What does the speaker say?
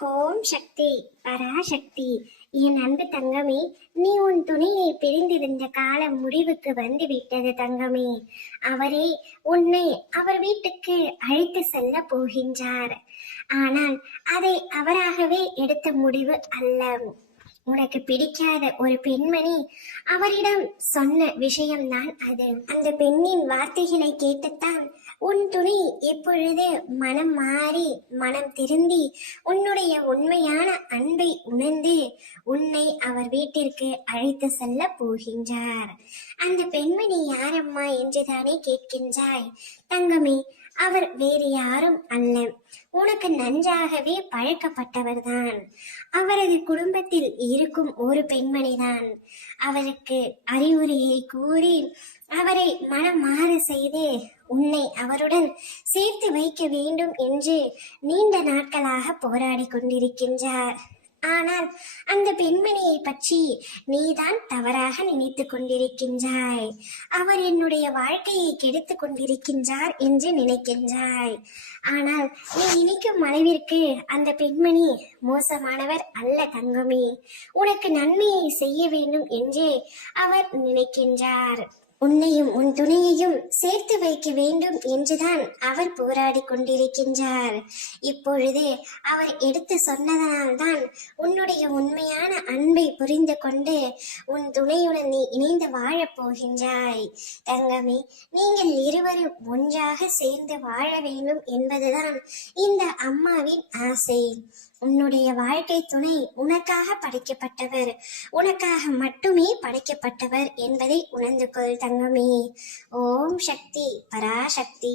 ஓம் சக்தி பராசக்தி. என் அன்பு தங்கமே, நீ உன் துணையை பிரிந்திருந்த காலம் முடிவுக்கு வந்து விட்டது தங்கமே. அவரே உன்னை அவர் வீட்டுக்கு அழைத்து செல்ல போகின்றார். ஆனால் அதை அவராகவே எடுத்த முடிவு அல்ல. உனக்கு பிடிக்காத ஒரு பெண்மணி அவரிடம் சொன்ன விஷயம்தான் அது. அந்த பெண்ணின் வார்த்தைகளை கேட்டுத்தான் உன் துணை இப்பொழுது மனம் மாறி மனம் திருந்தி உன்னுடைய உண்மையான அன்பை உணர்ந்து உன்னை அவர் வீட்டிற்கு அழைத்து செல்ல போகின்றார். அந்த பெண்மணி யாரம்மா என்றுதானே கேட்கின்றாய் தங்கமே? அவர் வேறு யாரும் அல்ல, உனக்கு நன்றாகவே பழக்கப்பட்டவர்தான். அவரது குடும்பத்தில் இருக்கும் ஒரு பெண்மணிதான். அவருக்கு அறிவுரையை கூறி அவரை மனம் மாற செய்து உன்னை அவருடன் சேர்த்து வைக்க வேண்டும் என்று நீண்ட நாட்களாக போராடி கொண்டிருக்கின்றார். ஆனால் அந்த பெண்மணியை பற்றி நீதான் தவறாக நினைத்து கொண்டிருக்கின்றாய். அவர் என்னுடைய வாழ்க்கையை கெடுத்து கொண்டிருக்கின்றார் என்று நினைக்கின்றாய். ஆனால் நீ நினைக்கும் அளவிற்கு அந்த பெண்மணி மோசமானவர் அல்ல தங்கமே. உனக்கு நன்மையை செய்ய வேண்டும் என்று அவர் நினைக்கின்றார். உன்னையும் உன் துணையையும் சேர்த்து வைக்க வேண்டும் என்றுதான் அவர் போராடி கொண்டிருக்கின்றார். இப்பொழுது அவர் எடுத்து சொன்னதனால்தான் உன்னுடைய உண்மையான அன்பை புரிந்து கொண்டு உன் துணையுடன் நீ இணைந்து வாழப் போகின்றாய். தங்கமே, நீங்கள் இருவரும் ஒன்றாக சேர்ந்து வாழ வேண்டும் என்பதுதான் இந்த அம்மாவின் ஆசை. உன்னுடைய வாழ்க்கை துணை உனக்காக படைக்கப்பட்டவர், உனக்காக மட்டுமே படைக்கப்பட்டவர் என்பதை உணர்ந்து கொள் தங்கமே. ஓம் சக்தி பராசக்தி.